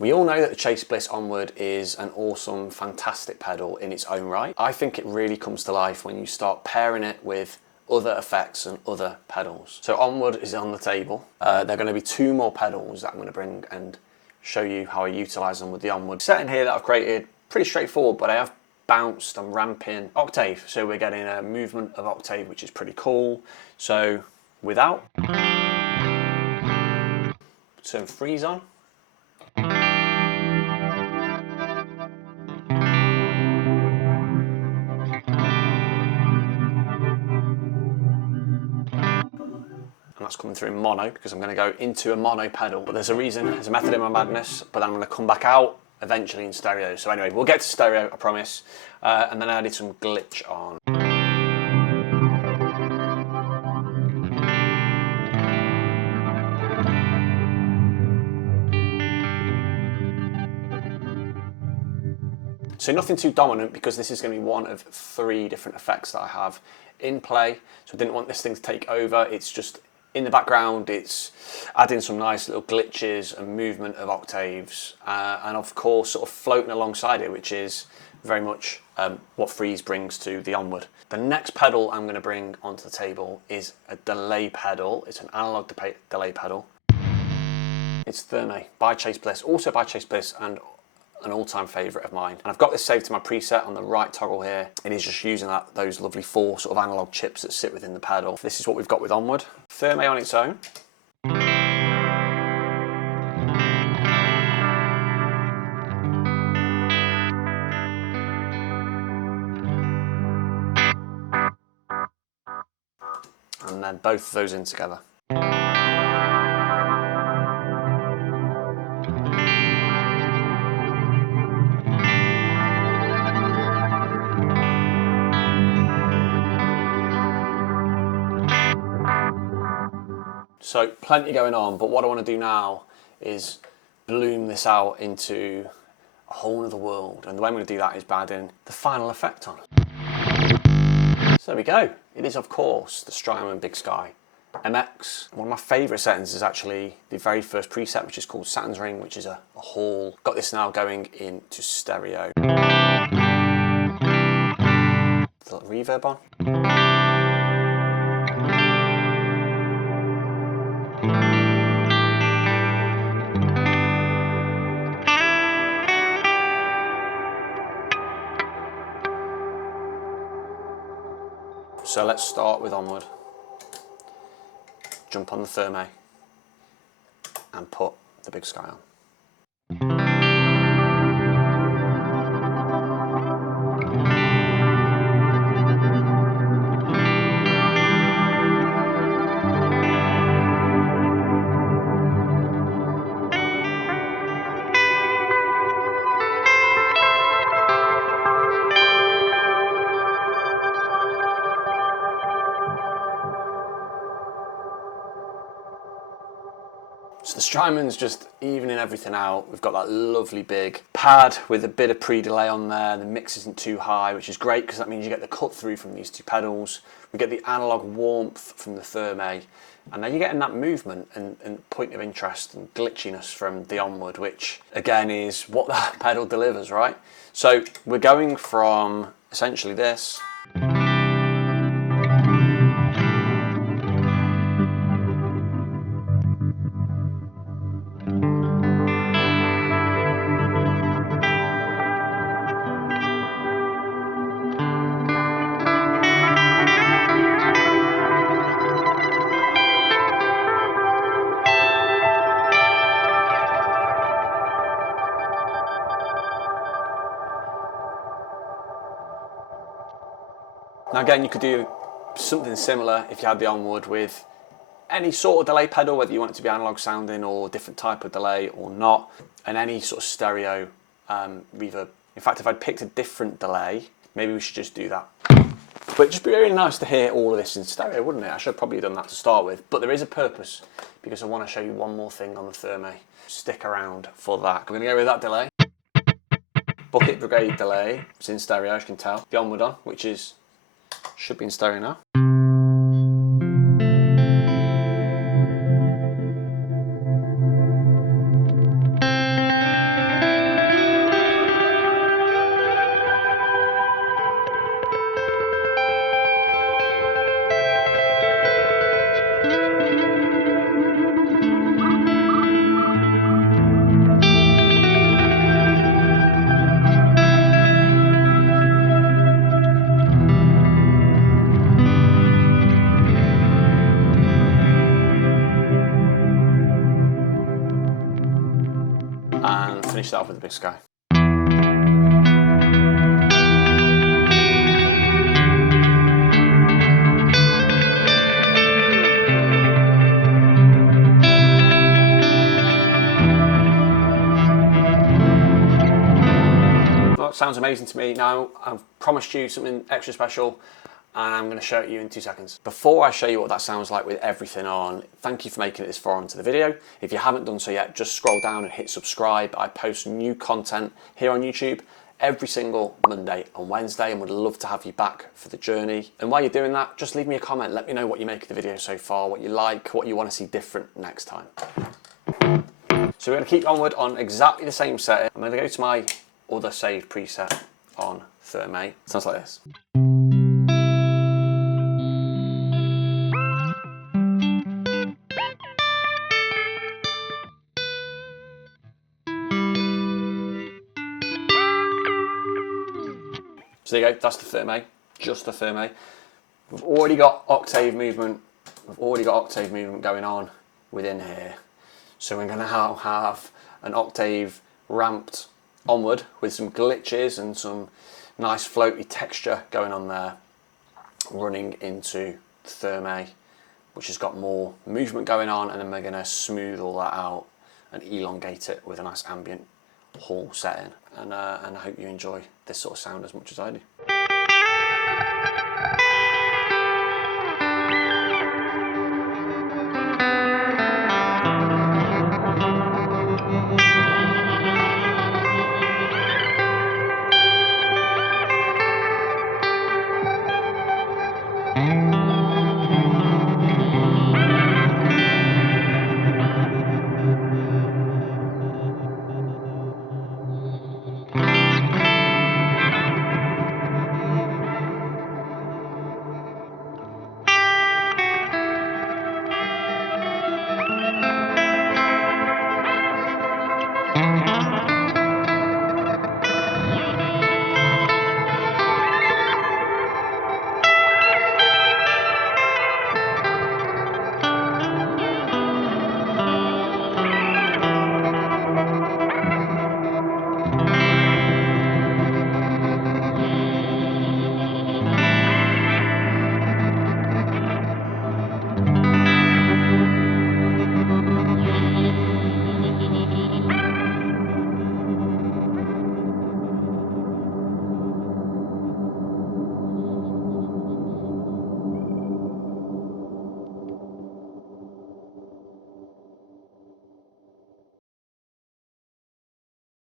We all know that the Chase Bliss Onward is an awesome, fantastic pedal in its own right. I think it really comes to life when you start pairing it with other effects and other pedals. So Onward is on the table. There are going to be 2 more pedals that I'm going to bring and show you how I utilise them with the Onward. Setting here that I've created, pretty straightforward, but I have bounced and ramping octave. So we're getting a movement of octave, which is pretty cool. So without, turn freeze on. And that's coming through in mono because I'm going to go into a mono pedal. But there's a reason, there's a method in my madness, but I'm going to come back out eventually in stereo. So anyway, we'll get to stereo, I promise. And then I added some glitch on. So nothing too dominant because this is going to be one of 3 different effects that I have in play. So I didn't want this thing to take over. It's just in the background, it's adding some nice little glitches and movement of octaves, and of course sort of floating alongside it, which is very much what freeze brings to the Onward. The next pedal I'm going to bring onto the table is a delay pedal. It's an analog delay pedal. It's Ther by Chase Bliss, also by Chase Bliss, and an all-time favourite of mine. And I've got this saved to my preset on the right toggle here. It is just using those lovely 4 sort of analog chips that sit within the pedal. This is what we've got with Onward. Ther on its own. And then both of those in together. So plenty going on, but what I want to do now is bloom this out into a whole other world. And the way I'm going to do that is by adding the final effect on. So there we go. It is, of course, the Strymon Big Sky MX. One of my favourite settings is actually the very first preset, which is called Saturn's Ring, which is a hall. Got this now going into stereo. A little reverb on. So let's start with Onward. Jump on the Ther and put the Big Sky on. So the Strymon's just evening everything out. We've got that lovely big pad with a bit of pre-delay on there. The mix isn't too high, which is great because that means you get the cut through from these 2 pedals. We get the analog warmth from the Ther, and then you're getting that movement and point of interest and glitchiness from the Onward, which again is what that pedal delivers, right? So we're going from essentially this Now again, you could do something similar if you had the Onward with any sort of delay pedal, whether you want it to be analog sounding or different type of delay or not, and any sort of stereo reverb. In fact, if I'd picked a different delay, maybe we should just do that. But it'd just be really nice to hear all of this in stereo, wouldn't it? I should have probably done that to start with, but there is a purpose because I want to show you one more thing on the Ther. Stick around for that. I'm going to go with that delay. Bucket Brigade delay. It's in stereo, as you can tell. The Onward on, which is should be in stereo now. and finish that off with a big sky. Well, sounds amazing to me. Now, I've promised you something extra special, and I'm going to show it you in 2 seconds. Before I show you what that sounds like with everything on, thank you for making it this far into the video. If you haven't done so yet, just scroll down and hit subscribe. I post new content here on YouTube every single Monday and Wednesday, and would love to have you back for the journey. And while you're doing that, just leave me a comment. Let me know what you make of the video so far, what you like, what you want to see different next time. So we're going to keep onward on exactly the same setting. I'm going to go to my other saved preset on Ther. Sounds like this. So there you go, that's the Ther, just the Ther. We've already got octave movement. Going on within here. So we're going to have an octave ramped onward with some glitches and some nice floaty texture going on there, running into Ther, which has got more movement going on, and then we're going to smooth all that out and elongate it with a nice ambient hall setting. And I hope you enjoy this sort of sound as much as I do.